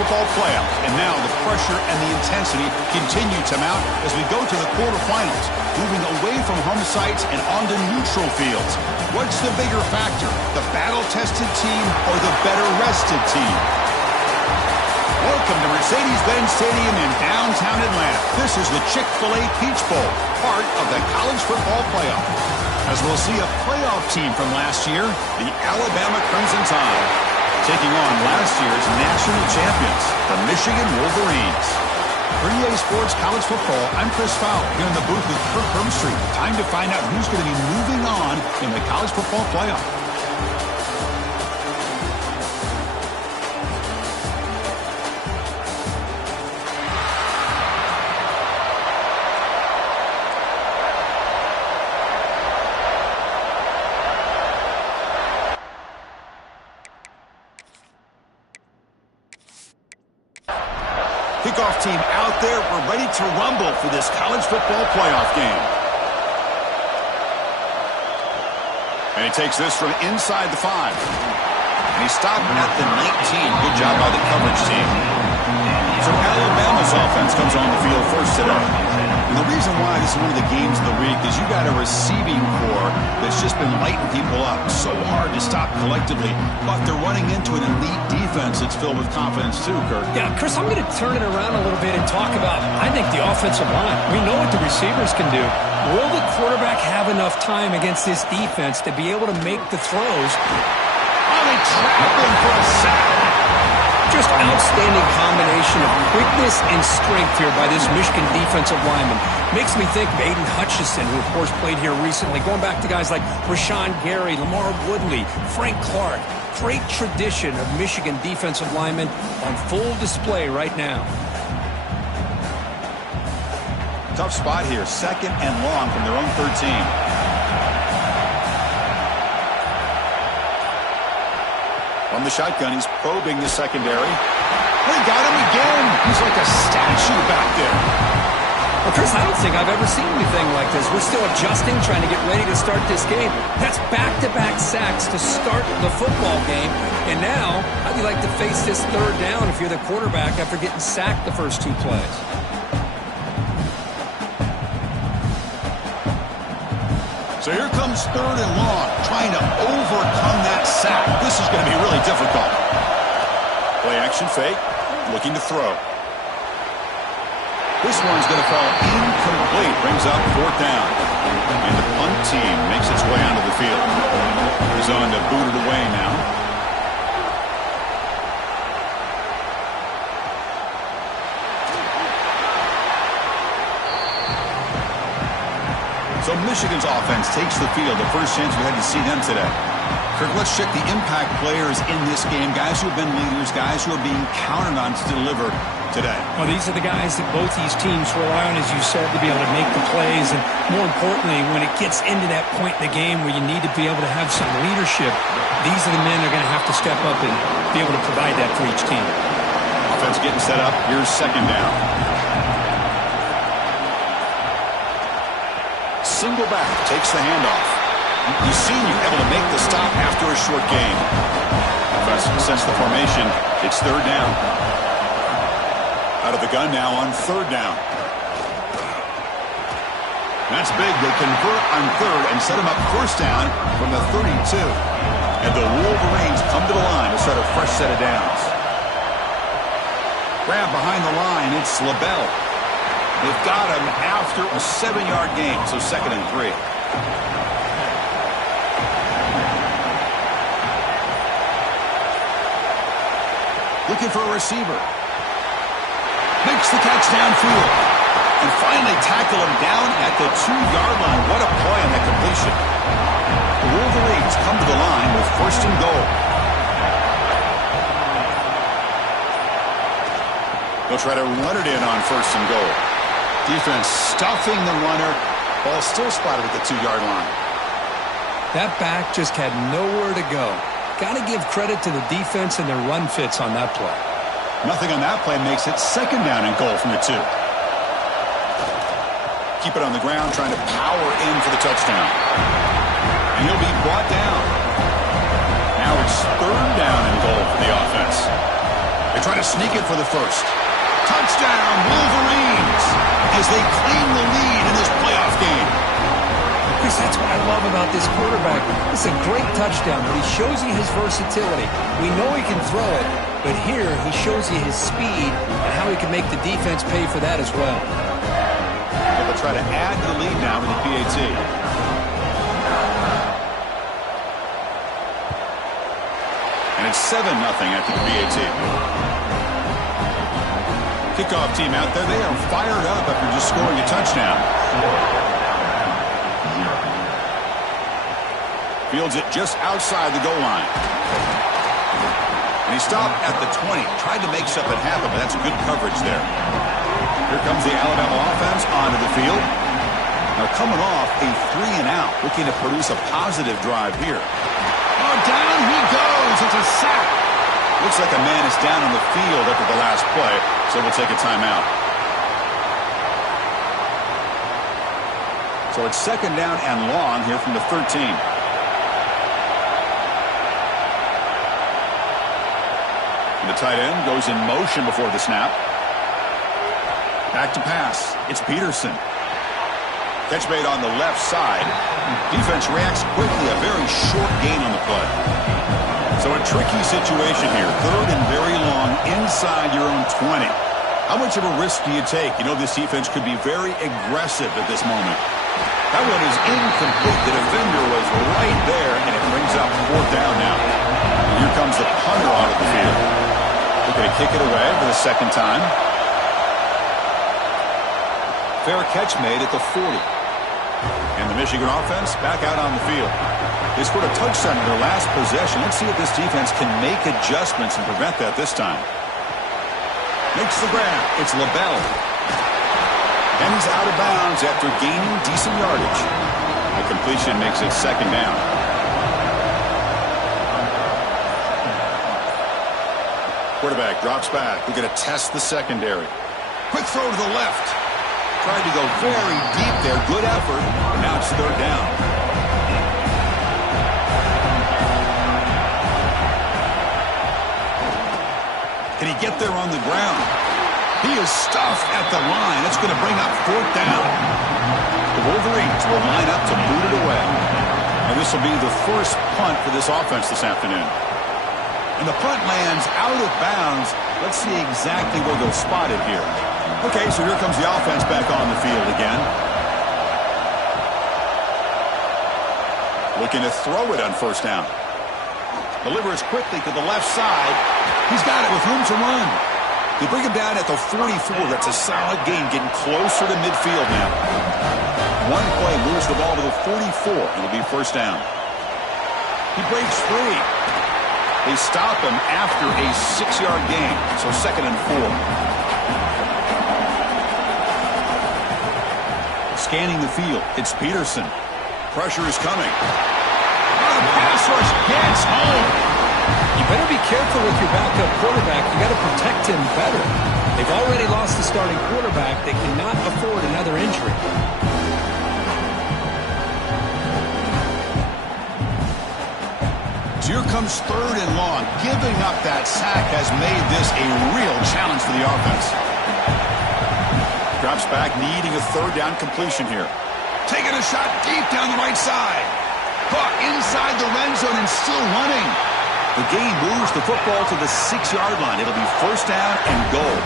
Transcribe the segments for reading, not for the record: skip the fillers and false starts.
football playoff. And now the pressure and the intensity continue to mount as we go to the quarterfinals, moving away from home sites and onto neutral fields. What's the bigger factor, the battle-tested team or the better-rested team? Welcome to Mercedes-Benz Stadium in downtown Atlanta. This is the Chick-fil-A Peach Bowl, part of the college football playoff. As we'll see a playoff team from last year, the Alabama Crimson Tide, taking on last year's national champions, the Michigan Wolverines. For EA Sports College Football, I'm Chris Fowler here in the booth with Kirk Herbstreit. Time to find out who's going to be moving on in the college football playoff. Kickoff team out there. We're ready to rumble for this college football playoff game. And he takes this from inside the 5. And he's stopped at the 19. Good job by the coverage team. So Alabama's offense comes on the field first today. And the reason why this is one of the games of the week is you got a receiving core that's just been lighting people up. So hard to stop collectively, but they're running into an elite defense that's filled with confidence too, Kirk. Yeah, Chris, I'm going to turn it around a little bit and talk about, I think, the offensive line. We know what the receivers can do. Will the quarterback have enough time against this defense to be able to make the throws? Oh, they trap him for a sack. Just outstanding combination of quickness and strength here by this Michigan defensive lineman. Makes me think of Aiden Hutchinson, who, of course, played here recently. Going back to guys like Rashawn Gary, Lamar Woodley, Frank Clark. Great tradition of Michigan defensive linemen on full display right now. Tough spot here. 2nd and long from their own 13. From the shotgun, he's probing the secondary. They got him again. He's like a statue back there. Well, Chris, I don't think I've ever seen anything like this. We're still adjusting, trying to get ready to start this game. That's back-to-back sacks to start the football game. And now, how do you like to face this 3rd down if you're the quarterback after getting sacked the first 2 plays? So here comes 3rd and long, trying to overcome that sack. This is going to be really difficult. Play action fake, looking to throw. This one's going to fall incomplete, brings up 4th down. And the punt team makes its way onto the field. He's on to boot it away now. So Michigan's offense takes the field. The first chance we had to see them today. Kirk, let's check the impact players in this game. Guys who have been leaders, guys who are being counted on to deliver today. Well, these are the guys that both these teams rely on, as you said, to be able to make the plays. And more importantly, when it gets into that point in the game where you need to be able to have some leadership, these are the men that are going to have to step up and be able to provide that for each team. Offense getting set up. Here's 2nd down. Single back, takes the handoff. You've seen you able to make the stop after a short gain. Sense the formation. It's 3rd down. Out of the gun now on 3rd down. That's big. They convert on 3rd and set him up 1st down from the 32. And the Wolverines come to the line to start a fresh set of downs. Grab behind the line. It's LaBelle. They've got him after a 7-yard gain, so 2nd and 3. Looking for a receiver. Makes the catch downfield. And finally tackle him down at the 2-yard line. What a play on that completion. The Wolverines come to the line with 1st and goal. They'll try to run it in on 1st and goal. Defense stuffing the runner. Ball still spotted at the 2-yard line. That back just had nowhere to go. Got to give credit to the defense and their run fits on that play. Nothing on that play makes it 2nd down and goal from the 2. Keep it on the ground, trying to power in for the touchdown. And he'll be brought down. Now it's 3rd down and goal for the offense. They try to sneak it for the first. Touchdown, Wolverines, as they claim the lead in this playoff game. Chris, that's what I love about this quarterback. It's a great touchdown, but he shows you his versatility. We know he can throw it, but here he shows you his speed and how he can make the defense pay for that as well. They'll try to add to the lead now with the PAT. And it's 7-0 after the PAT. Kickoff team out there. They are fired up after just scoring a touchdown. Fields it just outside the goal line. And he stopped at the 20. Tried to make something happen, but that's good coverage there. Here comes the Alabama offense onto the field. Now coming off a 3-and-out, looking to produce a positive drive here. Oh, down he goes. It's a sack. Looks like a man is down on the field after the last play, so we'll take a timeout. So it's 2nd down and long here from the 13. And the tight end goes in motion before the snap. Back to pass. It's Peterson. Catch made on the left side. Defense reacts quickly. A very short gain on the play. So a tricky situation here. 3rd and very long inside your own 20. How much of a risk do you take? You know this defense could be very aggressive at this moment. That one is incomplete. The defender was right there, and it brings up 4th down now. And here comes the punter onto the field. Looking to kick it away for the 2nd time. Fair catch made at the 40. And the Michigan offense back out on the field. They scored a touchdown in their last possession. Let's see if this defense can make adjustments and prevent that this time. Makes the grab. It's LaBelle. And he's out of bounds after gaining decent yardage. A completion makes it 2nd down. Quarterback drops back. We're going to test the secondary. Quick throw to the left. Tried to go very deep there. Good effort. And now it's 3rd down. Can he get there on the ground? He is stuffed at the line. That's going to bring up 4th down. The Wolverines will line up to boot it away. And this will be the first punt for this offense this afternoon. And the punt lands out of bounds. Let's see exactly where they'll spot it here. Okay, so here comes the offense back on the field again. Looking to throw it on 1st down. Delivers quickly to the left side. He's got it with room to run. They bring him down at the 44. That's a solid gain, getting closer to midfield now. One play moves the ball to the 44. It'll be 1st down. He breaks free. They stop him after a 6-yard gain. So 2nd and 4. Scanning the field. It's Peterson. Pressure is coming. Oh, the pass rush gets home. You better be careful with your backup quarterback. You got to protect him better. They've already lost the starting quarterback. They cannot afford another injury. Here comes 3rd and long. Giving up that sack has made this a real challenge for the offense. Drops back, needing a 3rd down completion here. Taking a shot deep down the right side. Caught inside the red zone and still running. The game moves the football to the 6-yard line. It'll be 1st down and goal.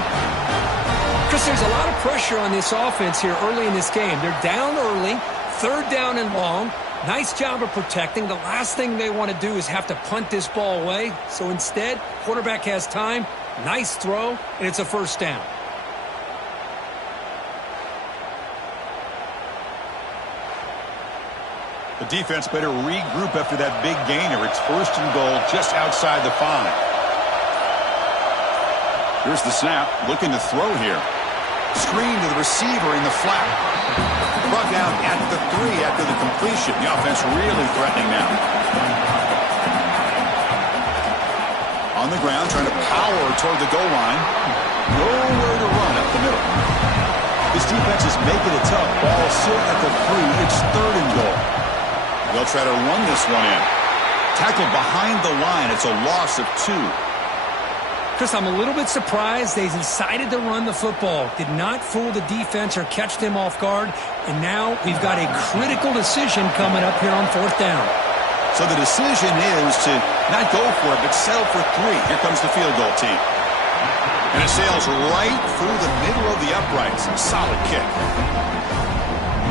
Chris, there's a lot of pressure on this offense here early in this game. They're down early, 3rd down and long. Nice job of protecting. The last thing they want to do is have to punt this ball away. So instead, quarterback has time. Nice throw, and it's a 1st down. The defense better regroup after that big gainer. It's 1st and goal just outside the 5. Here's the snap. Looking to throw here. Screen to the receiver in the flat. Brought down at the 3 after the completion. The offense really threatening now. On the ground, trying to power toward the goal line. Nowhere to run up the middle. This defense is making it tough. Ball still at the 3. It's 3rd and goal. They'll try to run this one in. Tackled behind the line. It's a loss of 2. Chris, I'm a little bit surprised they decided to run the football. Did not fool the defense or catch them off guard. And now we've got a critical decision coming up here on 4th down. So the decision is to not go for it, but settle for 3. Here comes the field goal team. And it sails right through the middle of the uprights. Solid kick.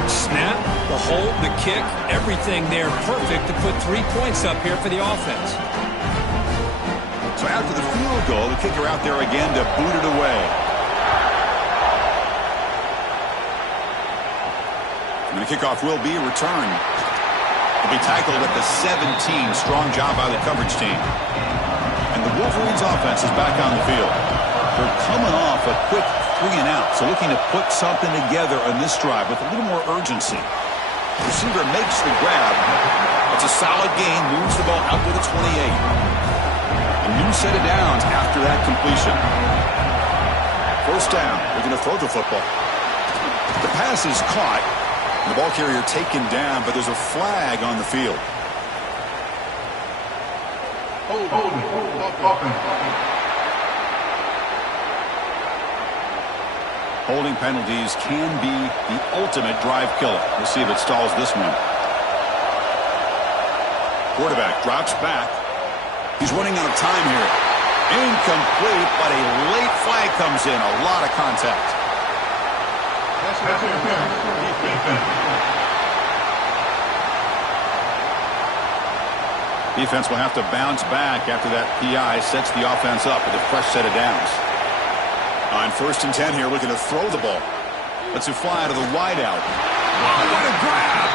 Snap, the hold, the kick, everything there perfect to put 3 points up here for the offense. So after the field goal, the kicker out there again to boot it away. And the kickoff will be a return. Will be tackled at the 17. Strong job by the coverage team. And the Wolverines offense is back on the field. They're coming off a quick 3 and out, so looking to put something together on this drive with a little more urgency. The receiver makes the grab. It's a solid gain, moves the ball out to the 28. A new set of downs after that completion. 1st down. They're going to throw the football. The pass is caught. The ball carrier taken down, but there's a flag on the field. Holding penalties can be the ultimate drive killer. We'll see if it stalls this one. Quarterback drops back. He's running out of time here. Incomplete, but a late flag comes in. A lot of contact. Defense will have to bounce back after that PI sets the offense up with a fresh set of downs. On 1st and 10 here, looking to throw the ball. Lets it fly to the wideout. Oh, what a grab!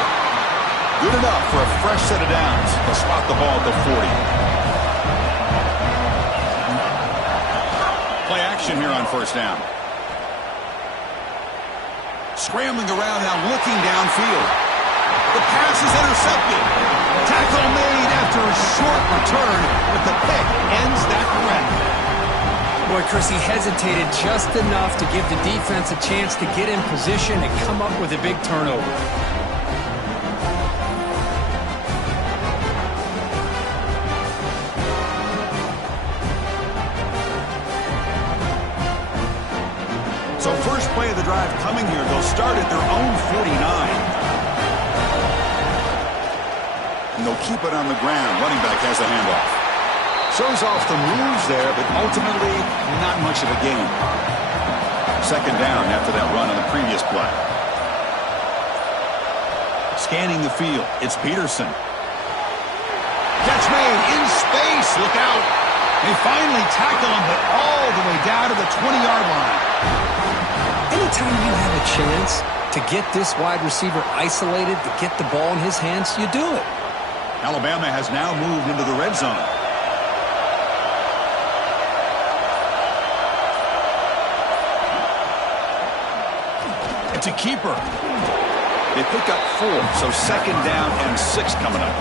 Good enough for a fresh set of downs. They'll spot the ball at the 40. Play action here on 1st down. Scrambling around now, looking downfield. The pass is intercepted. Tackle made after a short return, but the pick ends that threat. Boy, Chris, he hesitated just enough to give the defense a chance to get in position and come up with a big turnover. So first play of the drive coming here. They'll start at their own 49. And they'll keep it on the ground. Running back has a handoff. Shows off the moves there, but ultimately not much of a gain. 2nd down after that run on the previous play. Scanning the field, it's Peterson. Catch made in space. Look out. They finally tackle him, but all the way down to the 20-yard line. Anytime you have a chance to get this wide receiver isolated, to get the ball in his hands, you do it. Alabama has now moved into the red zone. It's a keeper. They pick up 4, so 2nd down and 6 coming up.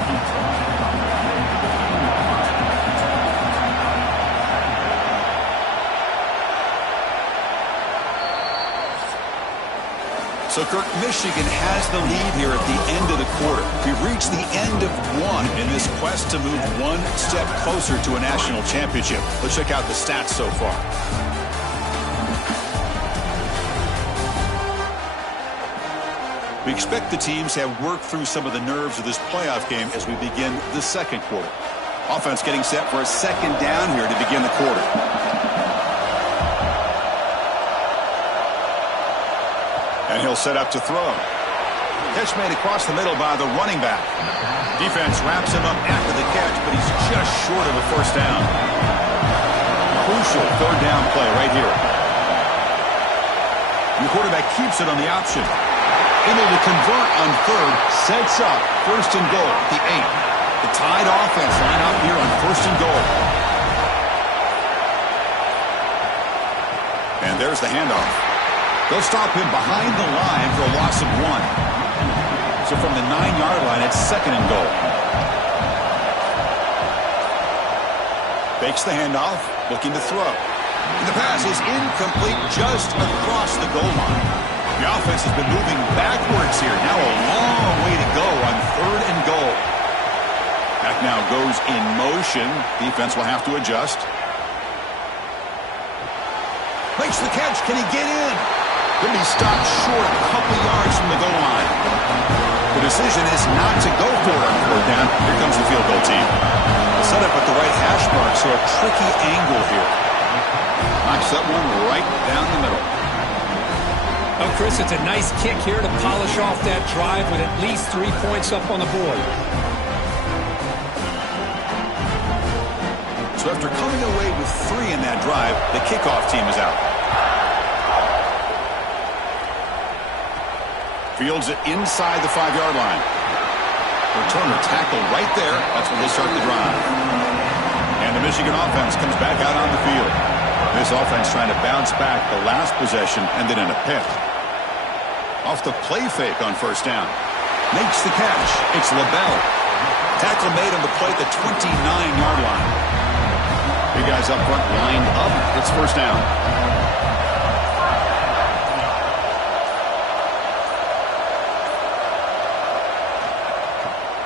So, Kirk, Michigan has the lead here at the end of the quarter. We've reached the end of 1 in this quest to move 1 step closer to a national championship. Let's check out the stats so far. We expect the teams have worked through some of the nerves of this playoff game as we begin the 2nd quarter. Offense getting set for a 2nd down here to begin the quarter. And he'll set up to throw. Catch made across the middle by the running back. Defense wraps him up after the catch, but he's just short of a 1st down. Crucial 3rd down play right here. The quarterback keeps it on the option. Able to convert on 3rd, sets up 1st and goal at the 8. The Tide offense line out here on 1st and goal. And there's the handoff. They'll stop him behind the line for a loss of 1. So from the 9-yard line, it's 2nd and goal. Fakes the handoff, looking to throw. And the pass is incomplete just across the goal line. The offense has been moving backwards here. Now a long way to go on 3rd and goal. Back now goes in motion. Defense will have to adjust. Makes the catch. Can he get in? Could be stopped short a couple yards from the goal line. The decision is not to go for it on fourth down. Here comes the field goal team. The setup at the right hash mark, so a tricky angle here. Knocks that one right down the middle. Oh, Chris, it's a nice kick here to polish off that drive with at least 3 points up on the board. So after coming away with 3 in that drive, the kickoff team is out. Fields it inside the 5-yard line. Returner tackle right there. That's when they start the drive. And the Michigan offense comes back out on the field. This offense trying to bounce back. The last possession ended in a pick. Off the play fake on first down. Makes the catch. It's LaBelle. Tackle made on the play at the 29-yard line. Big guys up front lined up. It's first down.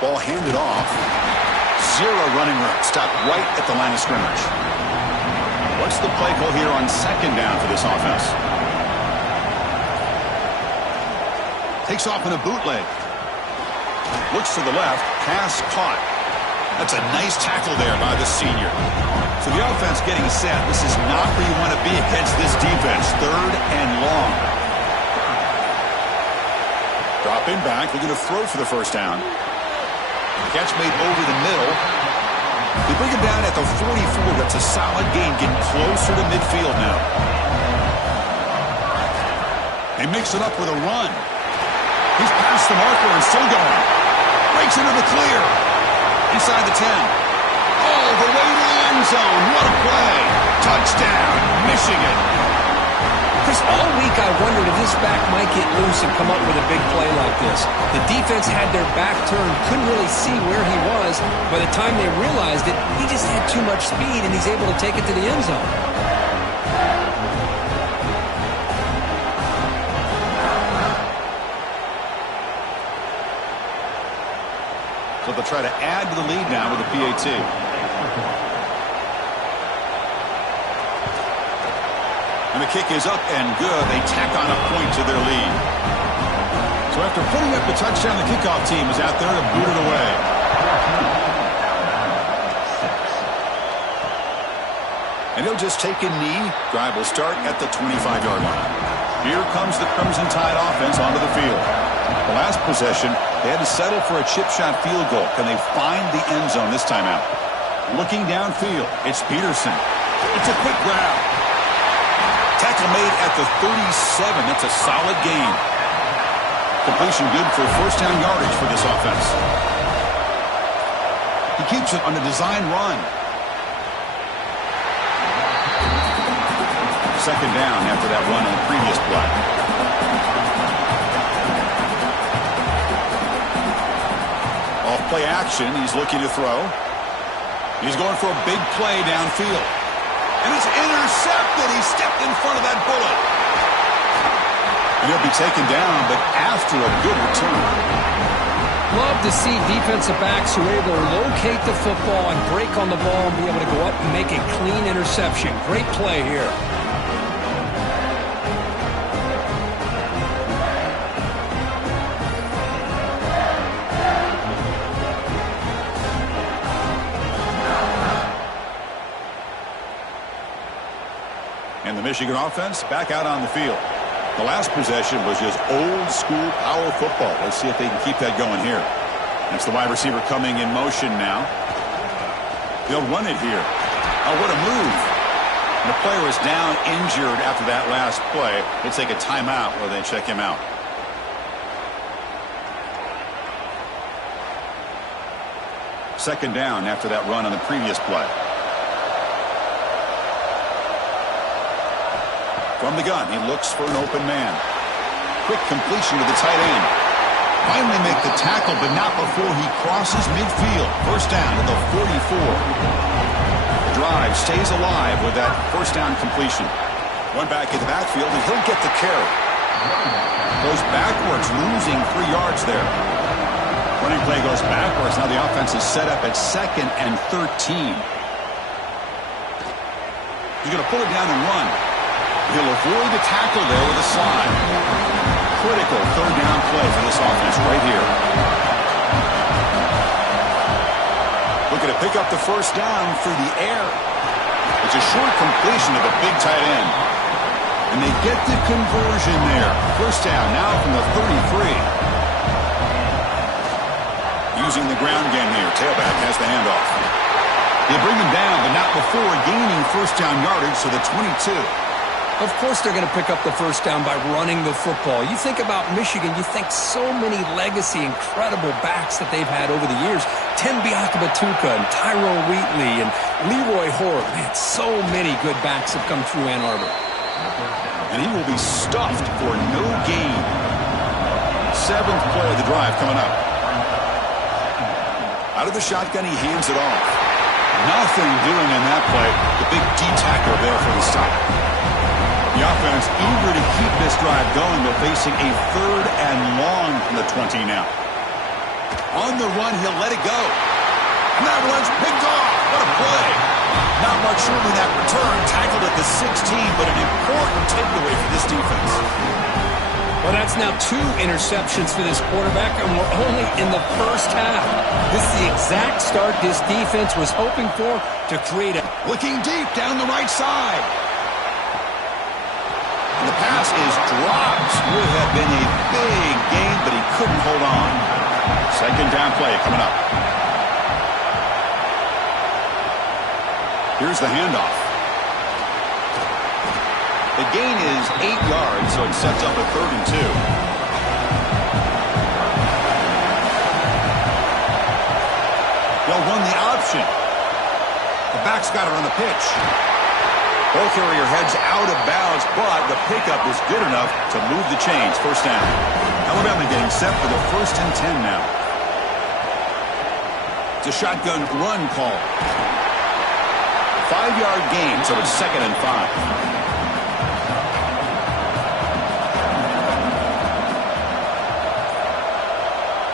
Ball handed off. 0 running room. Stopped right at the line of scrimmage. What's the play call here on second down for this offense? Takes off in a bootleg. Looks to the left. Pass caught. That's a nice tackle there by the senior. So the offense getting set. This is not where you want to be against this defense. 3rd and long. Dropping back. Looking to throw for the first down. Catch made over the middle. They bring him down at the 44. That's a solid gain, getting closer to midfield now. They mix it up with a run. He's past the marker and still going. Breaks into the clear. Inside the 10. All the way to the end zone. What a play. Touchdown, Michigan. Chris, all week I wondered if this back might get loose and come up with a big play like this. The defense had their back turned, couldn't really see where he was. By the time they realized it, he just had too much speed, and he's able to take it to the end zone. So they'll try to add to the lead now with a PAT. And the kick is up and good. They tack on a point to their lead. So after putting up the touchdown, the kickoff team is out there to boot it away. And he'll just take a knee. Drive will start at the 25-yard line. Here comes the Crimson Tide offense onto the field. The last possession, they had to settle for a chip shot field goal. Can they find the end zone this time out? Looking downfield, it's Peterson. It's a quick grab. Tackle made at the 37. That's a solid gain. Completion good for first down yardage for this offense. He keeps it on the design run. Second down after that run on the previous play. Off play action. He's looking to throw. He's going for a big play downfield. And it's intercepted. He stepped in front of that bullet. And he'll be taken down, but after a good return. Love to see defensive backs who are able to locate the football and break on the ball and be able to go up and make a clean interception. Great play here. And the Michigan offense back out on the field. The last possession was just old school power football. Let's see if they can keep that going here. That's the wide receiver coming in motion now. They'll run it here. Oh, what a move. And the player is down injured after that last play. They'll take a timeout while they check him out. Second down after that run on the previous play. From the gun, he looks for an open man. Quick completion to the tight end. Finally make the tackle, but not before he crosses midfield. First down at the 44. The drive stays alive with that first down completion. One back in the backfield, and he'll get the carry. Goes backwards, losing 3 yards there. Running play goes backwards. Now the offense is set up at 2nd and 13. He's going to pull it down and run. He'll avoid the tackle there with a slide. Critical third down play for this offense right here. Looking to pick up the first down through the air. It's a short completion to the big tight end. And they get the conversion there. First down now from the 33. Using the ground game here. Tailback has the handoff. They bring him down, but not before gaining first down yardage to the 22. Of course they're going to pick up the first down by running the football. You think about Michigan, you think so many legacy, incredible backs that they've had over the years. Tim Biakabatuka and Tyrone Wheatley and Leroy Hoare. Man, so many good backs have come through Ann Arbor. And he will be stuffed for no gain. Seventh play of the drive coming up. Out of the shotgun, he hands it off. Nothing doing in that play. The big D tackle there for the stop. The offense eager to keep this drive going, but facing a third and long from the 20 now. On the run, he'll let it go. And that one's picked off. What a play. Not much room in that return. Tackled at the 16, but an important takeaway for this defense. Well, that's now 2 interceptions for this quarterback, and we're only in the first half. This is the exact start this defense was hoping for to create a... Looking deep down the right side. And the pass is dropped. Would have been a big gain, but he couldn't hold on. Second down play coming up. Here's the handoff. The gain is 8 yards, so it sets up a 3rd and 2. They'll run the option. The back's got it on the pitch. Ball carrier heads out of bounds, but the pickup is good enough to move the chains. First down. Alabama getting set for the 1st and 10 now. It's a shotgun run call. 5-yard gain, so it's 2nd and 5.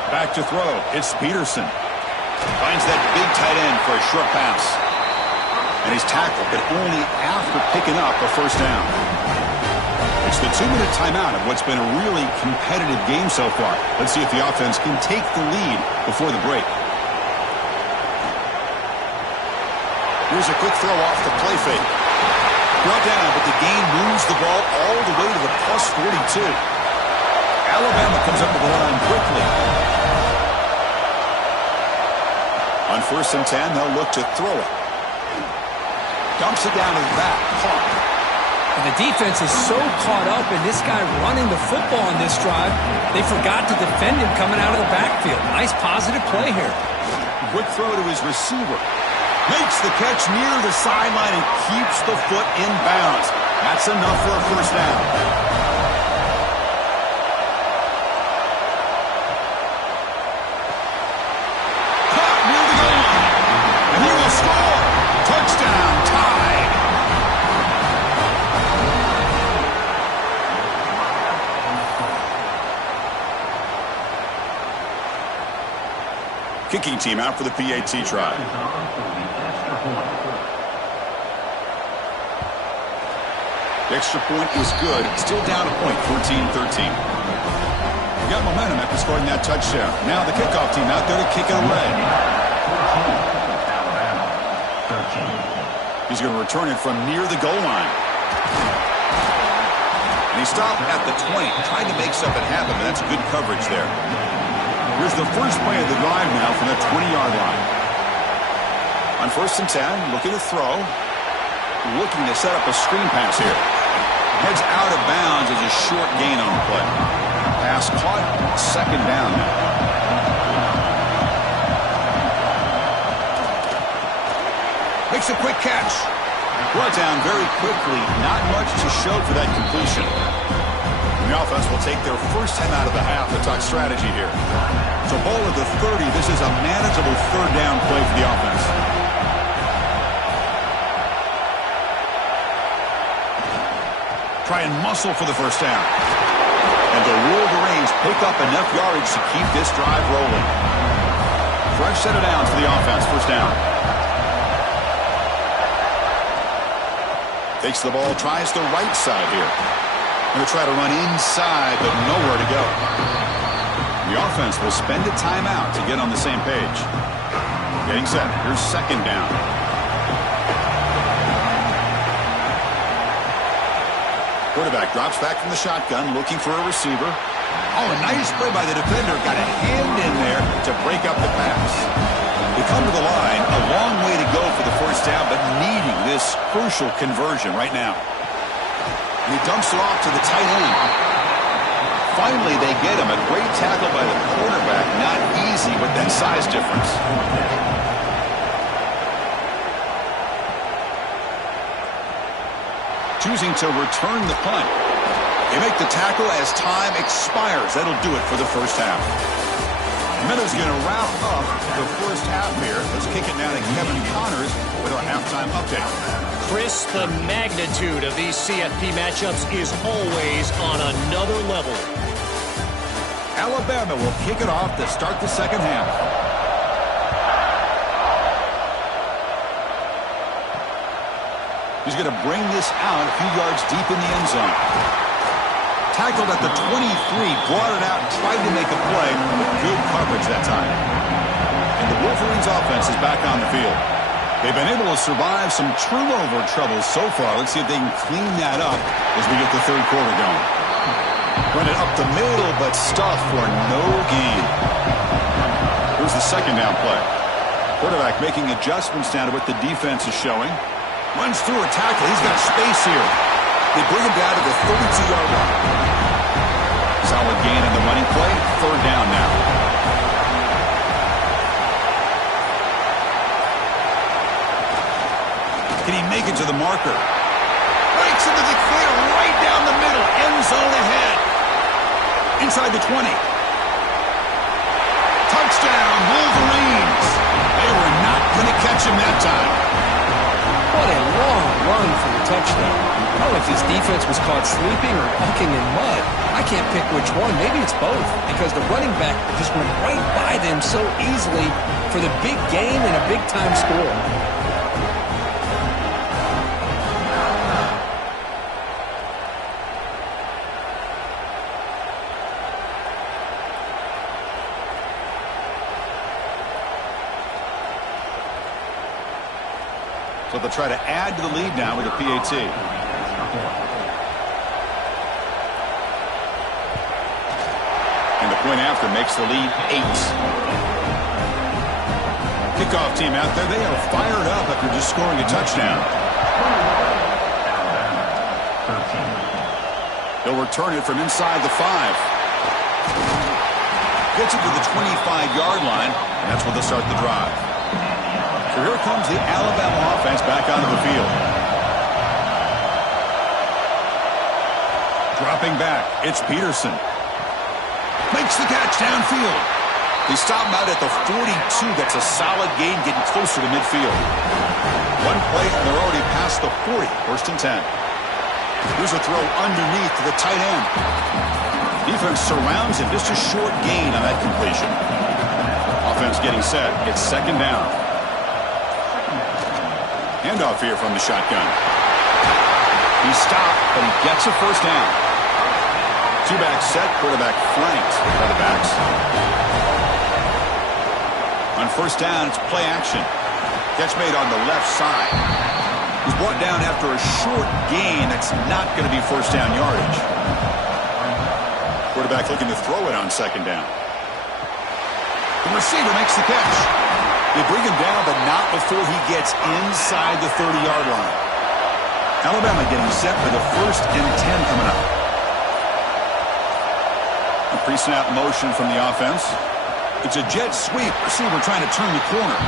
Back to throw. It's Peterson. Finds that big tight end for a short pass. And he's tackled, but only after picking up a first down. It's the 2-minute timeout of what's been a really competitive game so far. Let's see if the offense can take the lead before the break. Here's a quick throw off the play fake. Brought down, but the gain moves the ball all the way to the plus 42. Alabama comes up with the line quickly. On 1st and 10, they'll look to throw it. Dumps it down to the back. Caught. And the defense is so caught up in this guy running the football on this drive, they forgot to defend him coming out of the backfield. Nice positive play here. Quick throw to his receiver. Makes the catch near the sideline and keeps the foot in bounds. That's enough for a first down. Caught near the goal line. And he will score. Touchdown, tied. Kicking team out for the PAT try. The extra point is good. Still down a point, 14-13. We got momentum after scoring that touchdown. Now the kickoff team out there to kick it away. He's going to return it from near the goal line. And he stopped at the 20, trying to make something happen, but that's good coverage there. Here's the first play of the drive now from the 20-yard line. On 1st and 10, looking to throw. Looking to set up a screen pass here. Heads out of bounds as a short gain on the play. Pass caught, 2nd down. Makes a quick catch. Brought down very quickly. Not much to show for that completion. The offense will take their first 10 out of the half to talk strategy here. So ball at the 30. This is a manageable 3rd down play for the offense. Try and muscle for the first down. And the Wolverines pick up enough yardage to keep this drive rolling. Fresh set of downs for the offense. First down. Takes the ball, tries the right side here. Going to try to run inside, but nowhere to go. The offense will spend a timeout to get on the same page. Getting set. Here's second down. Quarterback drops back from the shotgun, looking for a receiver. Oh, a nice play by the defender. Got a hand in there to break up the pass. They come to the line, a long way to go for the first down, but needing this crucial conversion right now. And he dumps it off to the tight end. Finally, they get him. A great tackle by the quarterback. Not easy with that size difference. Choosing to return the punt. They make the tackle as time expires. That'll do it for the first half. Meadows going to wrap up the first half here. Let's kick it now to Kevin Connors with our halftime update. Chris, the magnitude of these CFP matchups is always on another level. Alabama will kick it off to start the second half. He's going to bring this out a few yards deep in the end zone. Tackled at the 23, brought it out, tried to make a play, but good coverage that time. And the Wolverines offense is back on the field. They've been able to survive some turnover troubles so far. Let's see if they can clean that up as we get the third quarter going. Run it up the middle, but stuff for no gain. Here's the second down play. Quarterback making adjustments down to what the defense is showing. Runs through a tackle. He's got space here. They bring him down to the 32-yard line. Solid gain in the running play. Third down now. Can he make it to the marker? Breaks into the clear right down the middle. End zone ahead. Inside the 20. Touchdown, Wolverines. They were not going to catch him that time. What a long run for the touchdown. I don't know if his defense was caught sleeping or walking in mud. I can't pick which one. Maybe it's both, because the running back just went right by them so easily for the big gain and a big-time score. So they'll try to add to the lead now with a PAT. And the point after makes the lead 8. Kickoff team out there. They are fired up after just scoring a touchdown. They'll return it from inside the 5. Gets it to the 25-yard line, and that's where they'll start the drive. So here comes the Alabama offense back onto the field. Dropping back, it's Peterson. Makes the catch downfield. They stop him out at the 42. That's a solid gain, getting closer to midfield. One play, and they're already past the 40. First and 10. Here's a throw underneath to the tight end. Defense surrounds him. Just a short gain on that completion. Offense getting set. It's second down. Handoff here from the shotgun. He stopped, but he gets a first down. Two-back set, quarterback flanked by the backs. On first down, it's play action. Catch made on the left side. He's brought down after a short gain. That's not going to be first down yardage. Quarterback looking to throw it on second down. The receiver makes the catch. They bring him down, but not before he gets inside the 30-yard line. Alabama getting set for the first and 10 coming up. A pre-snap motion from the offense. It's a jet sweep. Receiver trying to turn the corner.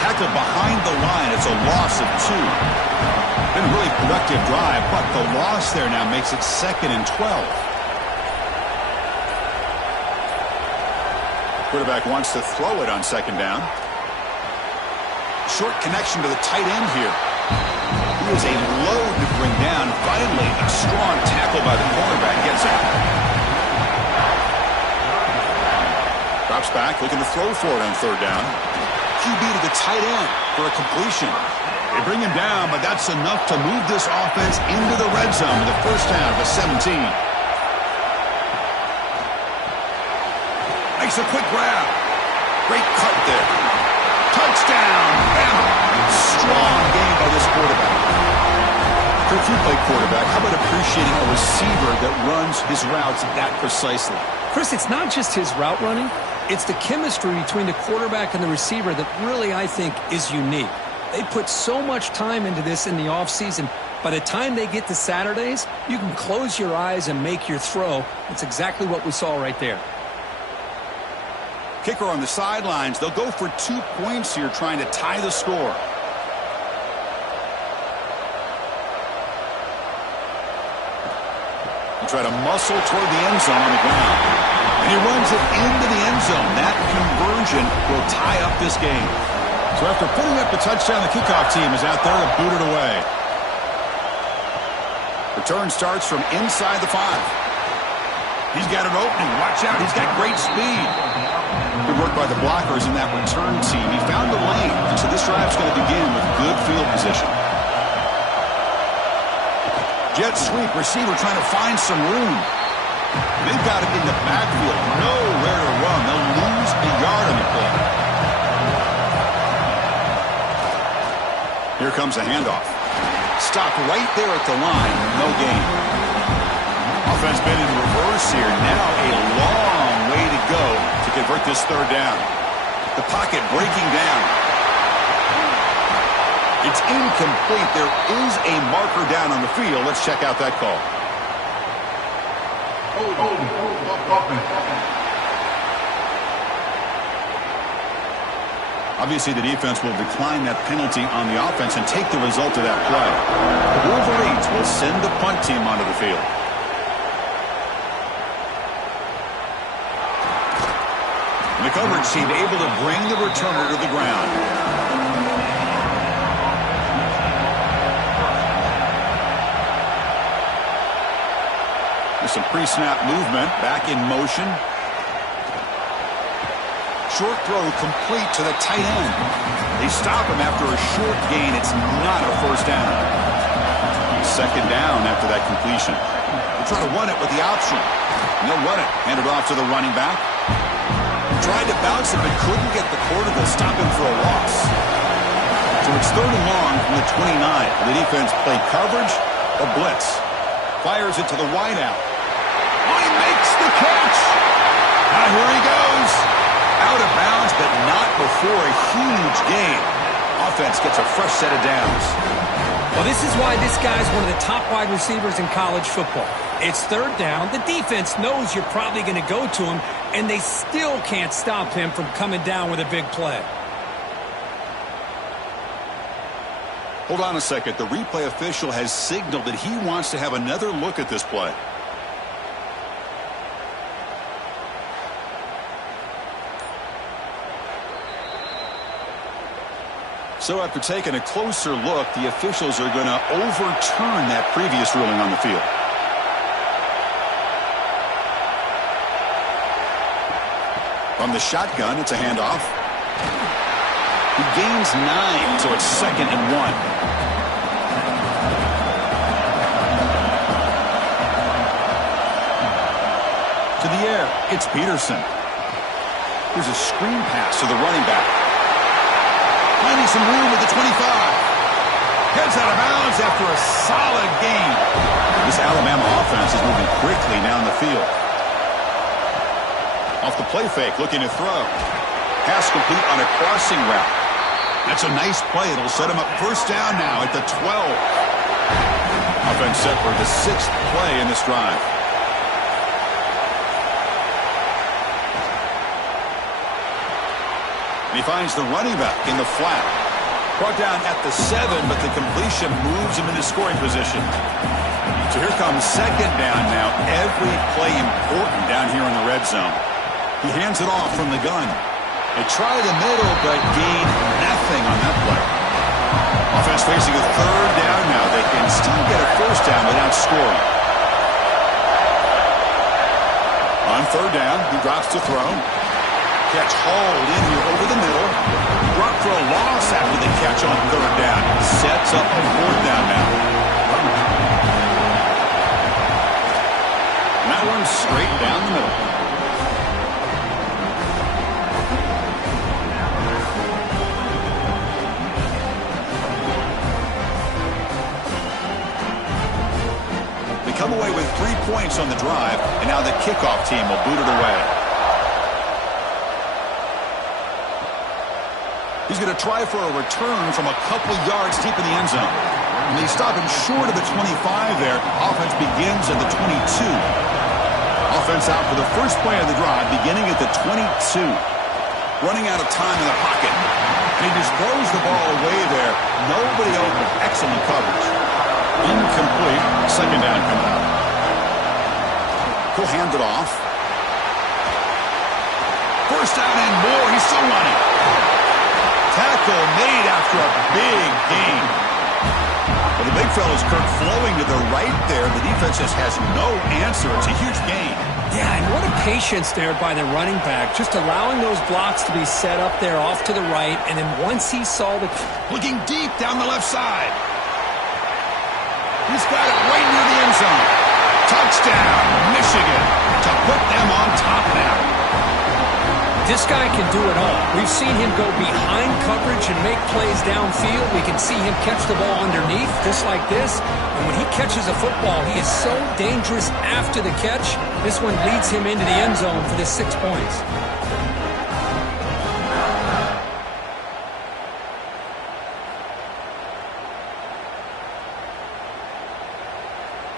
Tackled behind the line. It's a loss of 2. Been a really productive drive, but the loss there now makes it second and 12. Quarterback wants to throw it on second down. Short connection to the tight end here. He is a load to bring down. Finally, a strong tackle by the cornerback gets out. Drops back, looking to throw for it on third down. QB to the tight end for a completion. They bring him down, but that's enough to move this offense into the red zone in the first down of the 17. Makes a quick grab. Great cut there. Touchdown. Bama. Strong game by this quarterback. If you play quarterback, how about appreciating a receiver that runs his routes that precisely? Chris, it's not just his route running. It's the chemistry between the quarterback and the receiver that really, I think, is unique. They put so much time into this in the offseason. By the time they get to Saturdays, you can close your eyes and make your throw. That's exactly what we saw right there. Kicker on the sidelines. They'll go for 2 points here, trying to tie the score. Try to muscle toward the end zone on the ground. And he runs it into the end zone. That conversion will tie up this game. So after putting up the touchdown, the kickoff team is out there to boot it away. Return starts from inside the 5. He's got an opening. Watch out. He's got great speed. Good work by the blockers in that return team. He found the lane. And so this drive's going to begin with good field position. Jet sweep, receiver trying to find some room. They've got him in the backfield. Nowhere to run. They'll lose a yard on the play. Here comes a handoff. Stopped right there at the line. No gain. Offense been in reverse here. Now a long way to go to convert this third down. The pocket breaking down. It's incomplete. There is a marker down on the field. Let's check out that call. Obviously, the defense will decline that penalty on the offense and take the result of that play. The Wolverines will send the punt team onto the field. The coverage team able to bring the returner to the ground. Some pre-snap movement, back in motion. Short throw complete to the tight end. They stop him after a short gain. It's not a first down. Second down after that completion. They'll try to run it with the option. And they'll run it. Hand it off to the running back. Tried to bounce it, but couldn't get the quarter to stop him for a loss. So it's third and long from the 29. The defense play coverage or blitz. Fires it to the wideout. He makes the catch. Now here he goes. Out of bounds, but not before a huge gain. Offense gets a fresh set of downs. Well, this is why this guy's one of the top wide receivers in college football. It's third down. The defense knows you're probably going to go to him, and they still can't stop him from coming down with a big play. Hold on a second. The replay official has signaled that he wants to have another look at this play. So after taking a closer look, the officials are going to overturn that previous ruling on the field. From the shotgun, it's a handoff. He gains 9, so it's 2nd and 1. To the air, it's Peterson. Here's a screen pass to the running back. Finding some room at the 25. Heads out of bounds after a solid gain. This Alabama offense is moving quickly down the field. Off the play fake, looking to throw. Pass complete on a crossing route. That's a nice play. It'll set him up first down now at the 12. Offense set for the 6th play in this drive. And he finds the running back in the flat. Brought down at the 7, but the completion moves him into scoring position. So here comes 2nd down now. Every play important down here in the red zone. He hands it off from the gun. They try the middle, but gain nothing on that play. Offense facing a 3rd down now. They can still get a first down without scoring. On 3rd down, he drops to throw. Gets hauled in here over the middle. Brought for a loss after the catch on third down. Sets up a fourth down now. And that one's straight down the middle. They come away with 3 points on the drive, and now the kickoff team will boot it away. He's going to try for a return from a couple yards deep in the end zone. And they stop him short of the 25 there. Offense begins at the 22. Offense out for the first play of the drive, beginning at the 22. Running out of time in the pocket. And he just throws the ball away there. Nobody open. Excellent coverage. Incomplete. Second down coming up. He'll hand it off. First down and more. He's still running. Tackle made after a big gain. Well, the big fella's Kirk flowing to the right there. The defense just has no answer. It's a huge gain. Yeah, and what a patience there by the running back. Just allowing those blocks to be set up there off to the right. And then once he saw the... Looking deep down the left side. He's got it right near the end zone. Touchdown, Michigan, to put them on top now. This guy can do it all. We've seen him go behind coverage and make plays downfield. We can see him catch the ball underneath, just like this. And when he catches a football, he is so dangerous after the catch. This one leads him into the end zone for the 6 points.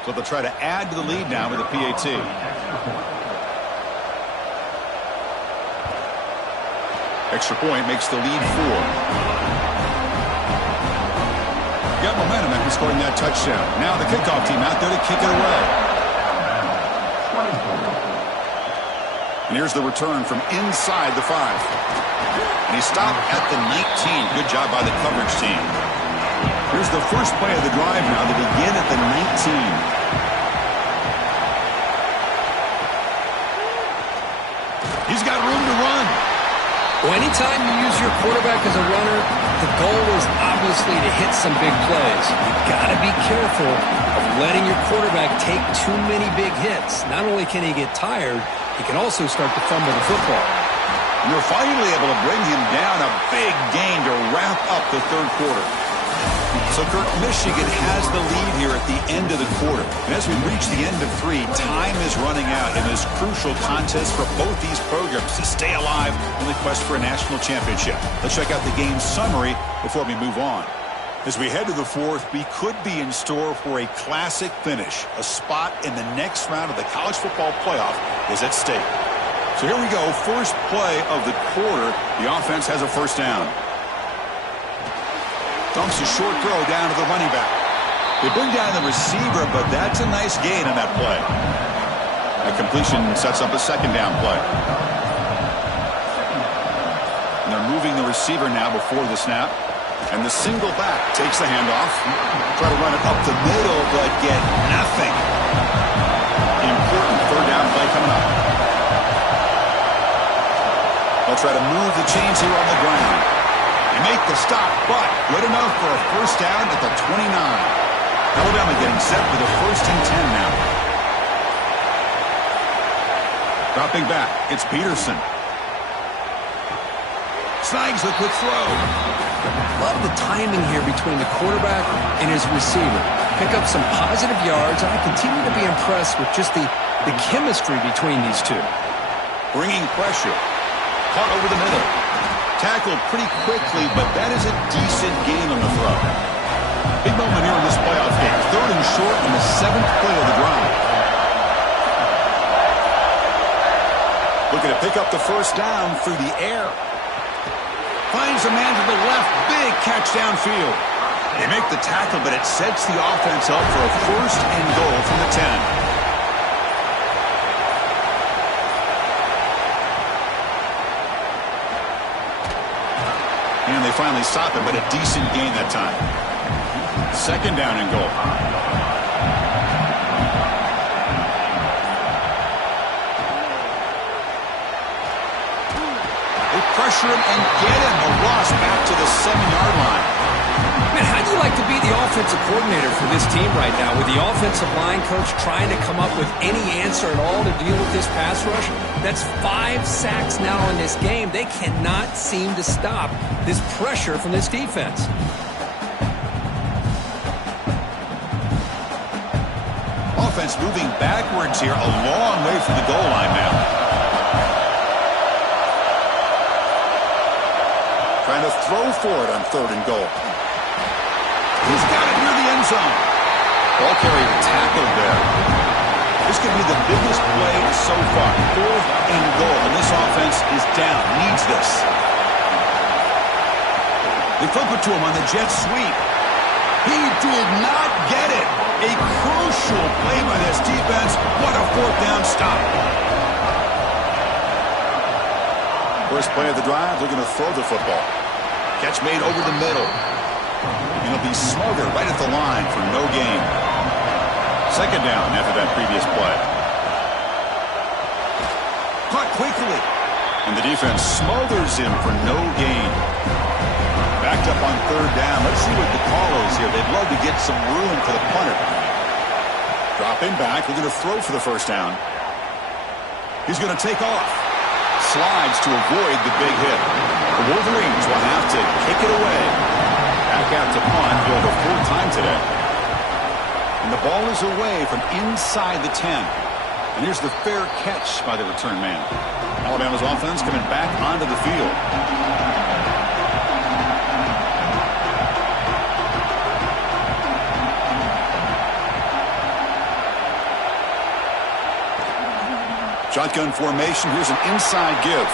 So they'll try to add to the lead now with a PAT. Extra point makes the lead 4. Got momentum after scoring that touchdown. Now the kickoff team out there to kick it away. And here's the return from inside the 5. And he stopped at the 19. Good job by the coverage team. Here's the first play of the drive now. They begin at the 19. He's got room to run. Well, anytime you use your quarterback as a runner, the goal is obviously to hit some big plays. You've got to be careful of letting your quarterback take too many big hits. Not only can he get tired, he can also start to fumble the football. And they're finally able to bring him down. A big gain to wrap up the third quarter. So, Kirk, Michigan has the lead here at the end of the quarter. And as we reach the end of 3, time is running out in this crucial contest for both these programs to stay alive in the quest for a national championship. Let's check out the game summary before we move on. As we head to the 4th, we could be in store for a classic finish. A spot in the next round of the college football playoff is at stake. So here we go. First play of the quarter. The offense has a first down. Dumps a short throw down to the running back. They bring down the receiver, but that's a nice gain on that play. A completion sets up a second down play. And they're moving the receiver now before the snap. And the single back takes the handoff. Try to run it up the middle, but get nothing. Important third down play coming up. They'll try to move the chains here on the ground. They make the stop, but good enough for a first down at the 29. Alabama getting set for the 1st and 10 now. Dropping back, it's Peterson. Snags the quick throw. Love the timing here between the quarterback and his receiver. Pick up some positive yards, and I continue to be impressed with just the chemistry between these two. Bringing pressure. Caught over the middle. Tackled pretty quickly, but that is a decent gain on the throw. Big moment here in this playoff game. 3rd and short on the 7th play of the drive. Looking to pick up the first down through the air. Finds a man to the left. Big catch downfield. They make the tackle, but it sets the offense up for a 1st and goal from the 10. And they finally stop it, but a decent gain that time. 2nd down and goal. pressure him and get him. A loss back to the 7-yard line. Man, how do you like to be the offensive coordinator for this team right now? With the offensive line coach trying to come up with any answer at all to deal with this pass rush? That's 5 sacks now in this game. They cannot seem to stop this pressure from this defense. Offense moving backwards here, a long way from the goal line now. Trying to throw for it on 3rd and goal. He's got it near the end zone. Ball carrier tackled there. This could be the biggest play so far. 4th and goal, and this offense is down, needs this. They flip it to him on the jet sweep. He did not get it. A crucial play by this defense. What a 4th down stop. First play of the drive, they're going to throw the football. Catch made over the middle. And it'll be smothered right at the line for no gain. 2nd down after that previous play. Caught quickly. And the defense smothers him for no gain. Backed up on 3rd down. Let's see what the call is here. They'd love to get some room for the punter. Dropping back. We're going to throw for the 1st down. He's going to take off. Slides to avoid the big hit. The Wolverines will have to kick it away. Back out to punt. He'll have a full time today. And the ball is away from inside the 10. And here's the fair catch by the return man. Alabama's offense coming back onto the field. Shotgun formation. Here's an inside give.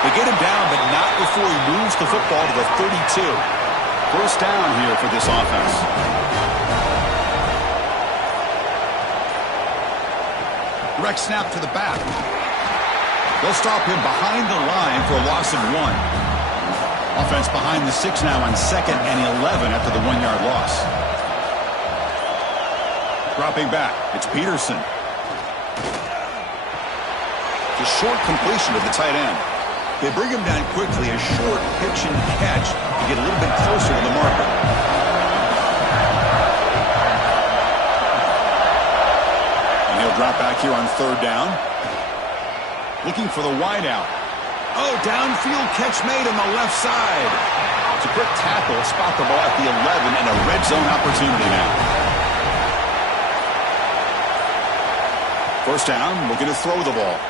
They get him down, but not before he moves the football to the 32. 1st down here for this offense. Direct snap to the back. They'll stop him behind the line for a loss of 1. Offense behind the 6 now on 2nd and 11 after the 1-yard loss. Dropping back. It's Peterson. The short completion of the tight end. They bring him down quickly, a short pitch and catch to get a little bit closer to the marker. And he'll drop back here on 3rd down. Looking for the wide out. Oh, downfield catch made on the left side. It's a quick tackle, spot the ball at the 11, and a red zone opportunity now. 1st down, looking to throw the ball.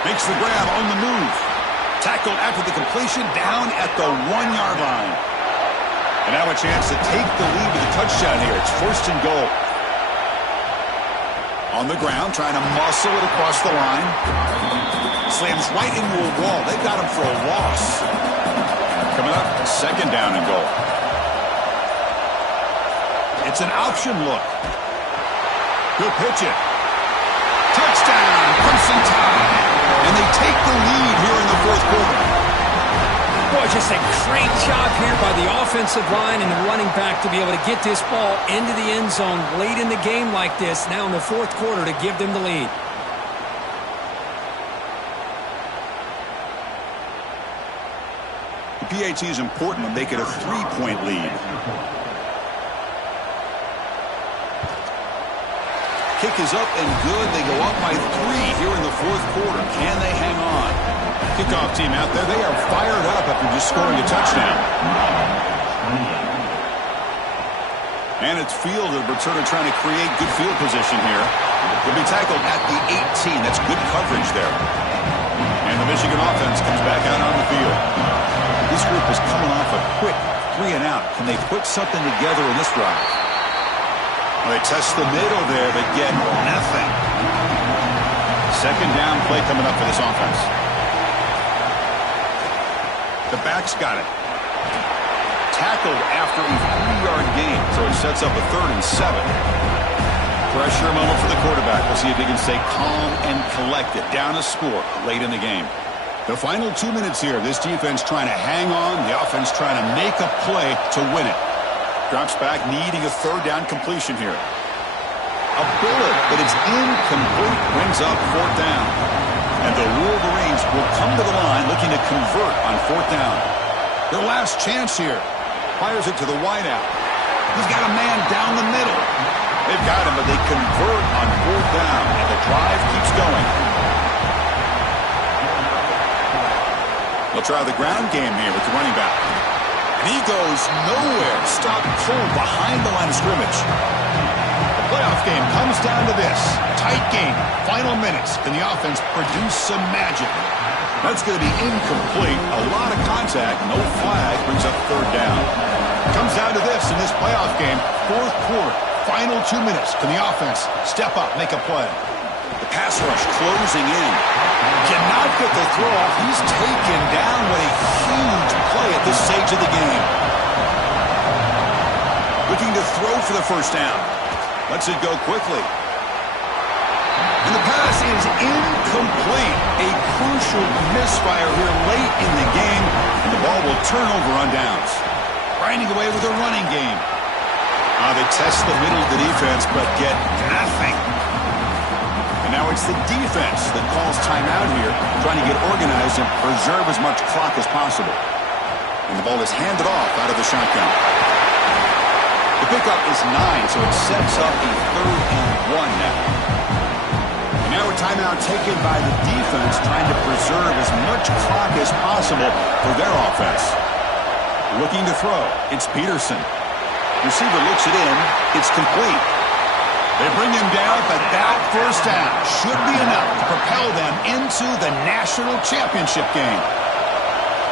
Makes the grab on the move. Tackled after the completion down at the 1-yard line. And now a chance to take the lead with a touchdown here. It's 1st and goal. On the ground, trying to muscle it across the line. Slams right into a wall. They got him for a loss. Coming up, 2nd down and goal. It's an option look. He'll pitch it. Touchdown, Crimson Tide. And they take the lead here in the 4th quarter. Boy, just a great job here by the offensive line and the running back to be able to get this ball into the end zone late in the game like this, now in the 4th quarter, to give them the lead. The PAT is important to make it a 3-point lead. Kick is up and good. They go up by 3 here in the 4th quarter. Can they hang on? Kickoff team out there. They are fired up after just scoring a touchdown. And it's fielded, but sort of trying to create good field position here. He'll be tackled at the 18. That's good coverage there. And the Michigan offense comes back out on the field. This group is coming off a quick 3 and out. Can they put something together in this drive? Well, they test the middle there, but get nothing. 2nd down play coming up for this offense. The back's got it. Tackled after a 3-yard gain, so it sets up a 3rd and 7. Pressure moment for the quarterback. We'll see if he can stay calm and collected. Down a score late in the game. The final 2 minutes here. This defense trying to hang on. The offense trying to make a play to win it. Drops back, needing a 3rd down completion here. A bullet, but it's incomplete. Brings up 4th down. And the Wolverines will come to the line looking to convert on 4th down. Their last chance here. Fires it to the wideout. He's got a man down the middle. They've got him, but they convert on 4th down, and the drive keeps going. They'll try the ground game here with the running back. And he goes nowhere. Stop cold behind the line of scrimmage. The playoff game comes down to this. Tight game. Final minutes. Can the offense produce some magic? That's going to be incomplete. A lot of contact. No flag. Brings up 3rd down. Comes down to this in this playoff game. 4th quarter. Final 2 minutes. Can the offense step up, make a play? The pass rush closing in. Cannot get the throw off. He's taken down with a huge play at this stage of the game. Looking to throw for the 1st down. Lets it go quickly. And the pass is incomplete. A crucial misfire here late in the game. And the ball will turn over on downs. Grinding away with a running game. They test the middle of the defense, but get nothing. And now it's the defense that calls timeout here, trying to get organized and preserve as much clock as possible. And the ball is handed off out of the shotgun. The pickup is 9, so it sets up a 3rd and 1 now. And now a timeout taken by the defense, trying to preserve as much clock as possible for their offense. Looking to throw. It's Peterson. Receiver looks it in. It's complete. They bring him down, but that 1st down should be enough to propel them into the national championship game.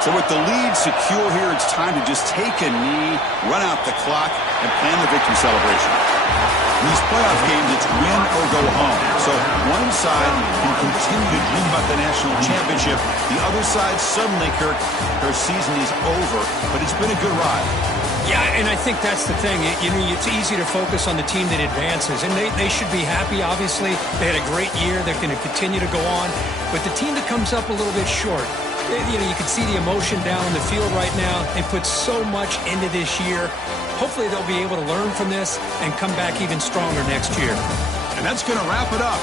So with the lead secure here, it's time to just take a knee, run out the clock, and plan the victory celebration. In these playoff games, it's win or go home. So one side can continue to dream about the national championship. The other side, suddenly, Kirk, their season is over, but it's been a good ride. Yeah, and I think that's the thing. It's easy to focus on the team that advances, and they should be happy, obviously. They had a great year. They're going to continue to go on. But the team that comes up a little bit short, you can see the emotion down on the field right now. They put so much into this year. Hopefully they'll be able to learn from this and come back even stronger next year. And that's going to wrap it up.